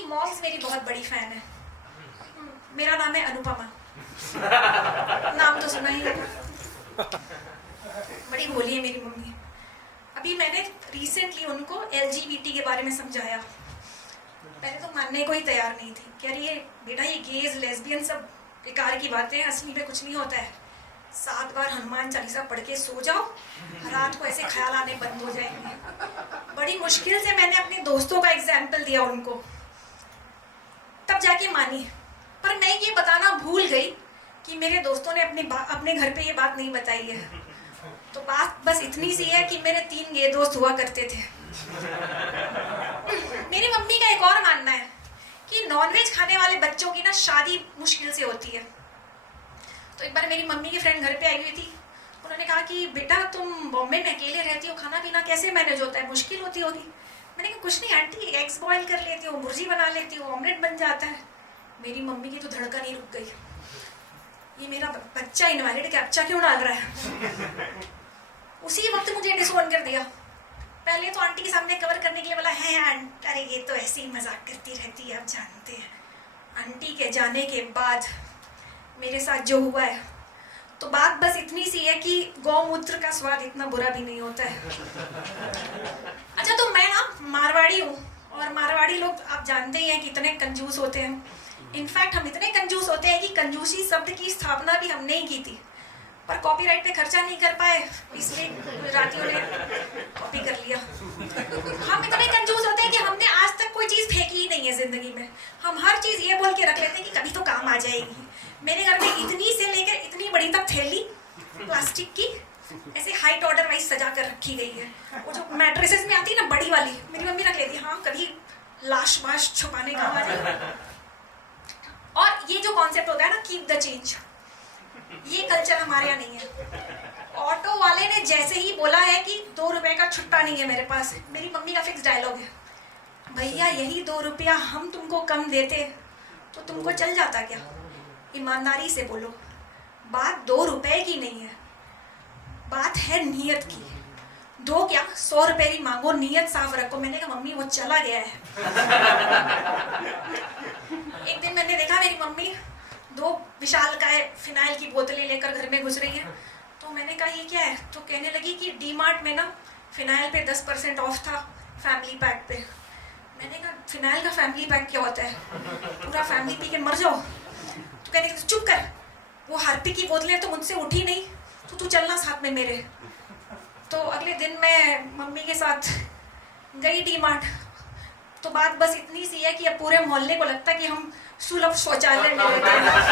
मेरी मॉम्स मेरी बहुत बड़ी फैन है। मेरा नाम है अनुपमा। नाम तो सुना ही होगा। बड़ी भोली है मेरी मम्मी। अभी मैंने रिसेंटली उनको LGBT के बारे में समझाया। पहले तो मानने को ही तैयार नहीं थी। कह रही है बेटा ये गेज लेस्बियन सब बेकार की बातें हैं, असली में कुछ नहीं होता है। 7 बार हनुमान चालीसा पढ़ के सो जाओ, रात को ऐसे ख्याल आने बंद हो जाएंगे। बड़ी मुश्किल से मैंने अपने दोस्तों का एग्जाम्पल दिया उनको, तब जाके मानी। पर मैं ये बताना भूल गई कि मेरे दोस्तों ने अपने घर पे ये बात नहीं बताई है। तो बात बस इतनी सी है कि मेरे 3 गे दोस्त हुआ करते थे। मेरी मम्मी का एक और मानना है कि नॉनवेज खाने वाले बच्चों की ना शादी मुश्किल से होती है। तो एक बार मेरी मम्मी की फ्रेंड घर पे आई हुई थी। उन्होंने कहा कि बेटा तुम बॉम्बे में अकेले रहती हो, खाना पीना कैसे मैनेज होता है, मुश्किल होती होगी। मैंने कहा कुछ नहीं आंटी, एग्स बॉईल कर लेती हूँ, भुर्जी बना लेती हूँ, ऑमलेट बन जाता है। मेरी मम्मी की तो धड़कन ही रुक गई। ये मेरा बच्चा इनवैलिड कैप्चा क्यों डाल रहा है। उसी वक्त मुझे डिसोन कर दिया। पहले तो आंटी के सामने कवर करने के लिए बोला है आंटी, अरे ये तो ऐसे ही मजाक करती रहती है, आप जानते हैं। आंटी के जाने के बाद मेरे साथ जो हुआ है, तो बात बस इतनी सी है कि गौमूत्र का स्वाद इतना बुरा भी नहीं होता है। अच्छा, तो मैं ना मारवाड़ी हूँ, और मारवाड़ी लोग आप जानते ही हैं कि इतने कंजूस होते हैं। इनफैक्ट हम इतने कंजूस होते हैं कि कंजूसी शब्द की स्थापना भी हमने ही की थी, पर कॉपीराइट पे खर्चा नहीं कर पाए, इसलिए गुजरातियों ने कॉपी कर लिया। हम इतने कंजूस होते हैं कि हमने आज तक कोई चीज़ फेंकी ही नहीं है जिंदगी में। हम हर चीज़ ये बोल के रख लेते हैं कि कभी तो काम आ जाएगी। मेरे घर में इतनी से लेकर इतनी बड़ी तक थैली प्लास्टिक की ऐसे हाइट ऑर्डर वाइज सजा कर रखी गई है। वो जो मैट्रेसेस में आती है ना बड़ी वाली, मेरी मम्मी रख लेती है, हाँ कभी लाश वाश छुपाने काम आ जाए। और ये जो कॉन्सेप्ट होता है ना कीप द चेंज, ये कल्चर हमारे यहाँ नहीं है। ऑटो वाले ने जैसे ही बोला है कि 2 रुपए का छुट्टा नहीं है मेरे पास, मेरी मम्मी का फिक्स डायलॉग है, भैया यही 2 रुपया हम तुमको कम देते तो तुमको चल जाता क्या। ईमानदारी से बोलो, बात 2 रुपए की नहीं है, बात है नीयत की। 2 क्या 100 रुपए भी मांगो, नीयत साफ रखो। मैंने कहा मम्मी वो चला गया है। एक दिन मैंने देखा मेरी मम्मी 2 विशाल का फिनाइल की बोतलें लेकर घर में घुस रही है। तो मैंने कहा ये क्या है, तो कहने लगी कि डीमार्ट में ना फिनाइल पे 10% ऑफ था फैमिली पैक पे। मैंने कहा फिनाइल का फैमिली पैक क्या होता है, पूरा फैमिली पी के मर जाओ। तो कहने लगी चुप कर, वो हार्पिक की बोतलें तो मुझसे उठी नहीं, तो तू चलना साथ में मेरे। तो अगले दिन मैं मम्मी के साथ गई डीमार्ट। तो बात बस इतनी सी है कि अब पूरे मोहल्ले को लगता है कि हम सुलभ शौचालय में रहते हैं।